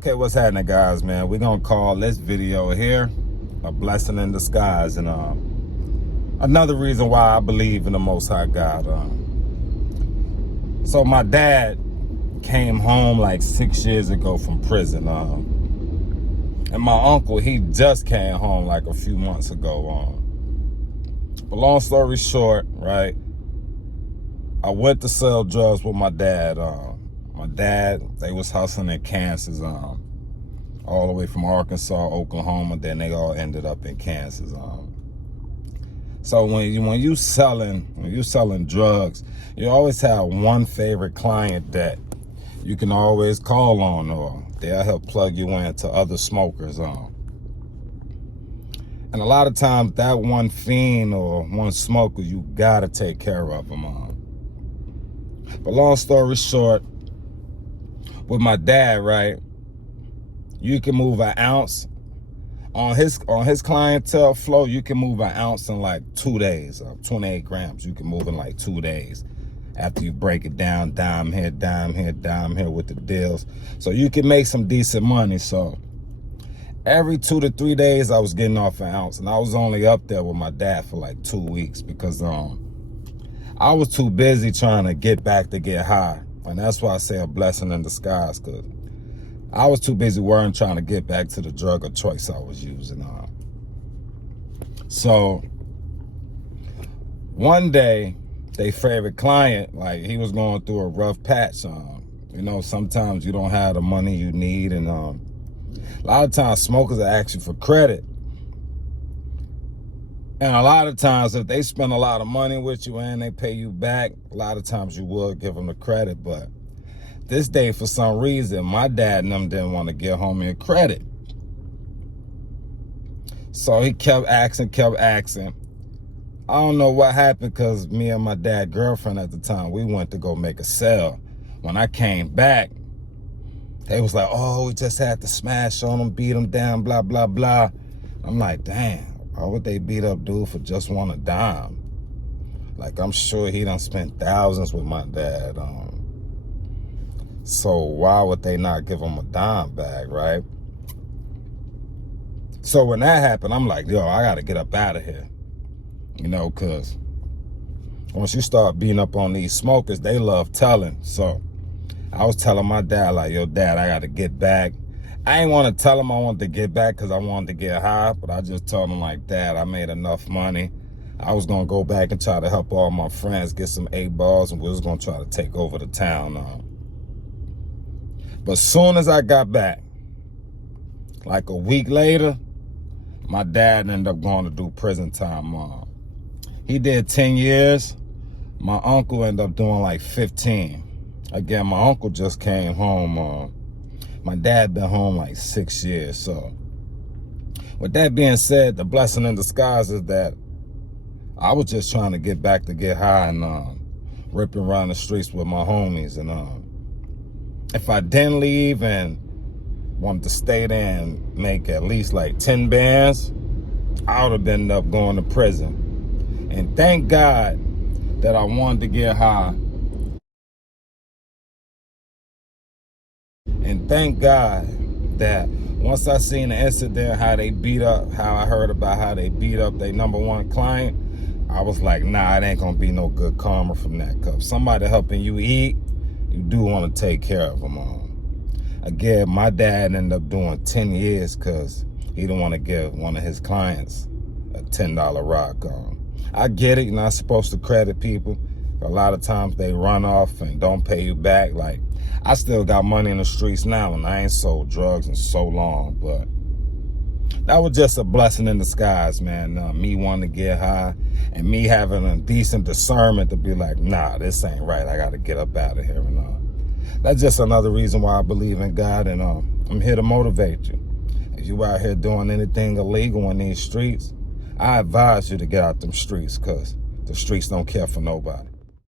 Okay, what's happening, guys, man? We're gonna call this video here a blessing in disguise, and another reason why I believe in the Most High God. So my dad came home like 6 years ago from prison, and my uncle, he just came home like a few months ago. But long story short, right, I went to sell drugs with my dad. They was hustling in Kansas, all the way from Arkansas, Oklahoma. Then they all ended up in Kansas. So when you selling drugs, you always have one favorite client that you can always call on, or they'll help plug you into other smokers. And a lot of times that one fiend or one smoker, you gotta take care of them. But long story short, with my dad, right, you can move an ounce on his clientele flow. You can move an ounce in like 2 days. 28 grams you can move in like 2 days after you break it down, dime here, dime here, dime here with the deals. So you can make some decent money. So every 2 to 3 days I was getting off an ounce, and I was only up there with my dad for like 2 weeks because I was too busy trying to get back to get high. And that's why I say a blessing in disguise, because I was too busy worrying trying to get back to the drug of choice I was using. So one day, their favorite client, like, he was going through a rough patch. You know, sometimes you don't have the money you need, and a lot of times smokers are asking for credit. And a lot of times, if they spend a lot of money with you and they pay you back, a lot of times you will give them the credit. But this day, for some reason, my dad and them didn't want to give homie a credit. So he kept asking. I don't know what happened, because me and my dad's girlfriend at the time, we went to go make a sale. When I came back, they was like, oh, we just had to smash on them, beat them down, blah, blah, blah. I'm like, damn. Why would they beat up dude for just one a dime? Like, I'm sure he done spent thousands with my dad. So why would they not give him a dime back, right? So when that happened, I'm like, yo, I gotta get up out of here. You know, because once you start beating up on these smokers, they love telling. So I was telling my dad, like, yo, dad, I gotta get back. I ain't want to tell him I wanted to get back because I wanted to get high, but I just told him, like, Dad, I made enough money. I was going to go back and try to help all my friends get some 8 balls, and we was going to try to take over the town. But soon as I got back, like a week later, my dad ended up going to do prison time. He did 10 years. My uncle ended up doing like 15. Again, my uncle just came home. My dad been home like 6 years. So with that being said, the blessing in disguise is that I was just trying to get back to get high and ripping around the streets with my homies. And if I didn't leave and wanted to stay there and make at least like 10 bands, I would have ended up going to prison. And thank God that I wanted to get high. And thank God that once I seen the incident, how I heard about how they beat up their #1 client, I was like, nah, it ain't gonna be no good karma from that. Cause somebody helping you eat, you do want to take care of them. Again, my dad ended up doing 10 years because he didn't want to give one of his clients a $10 rock. I get it, you're not supposed to credit people. A lot of times they run off and don't pay you back. Like, I still got money in the streets now, and I ain't sold drugs in so long, but that was just a blessing in disguise, man. Me wanting to get high and me having a decent discernment to be like, nah, this ain't right. I got to get up out of here. And that's just another reason why I believe in God, and I'm here to motivate you. If you out here doing anything illegal in these streets, I advise you to get out them streets, because the streets don't care for nobody.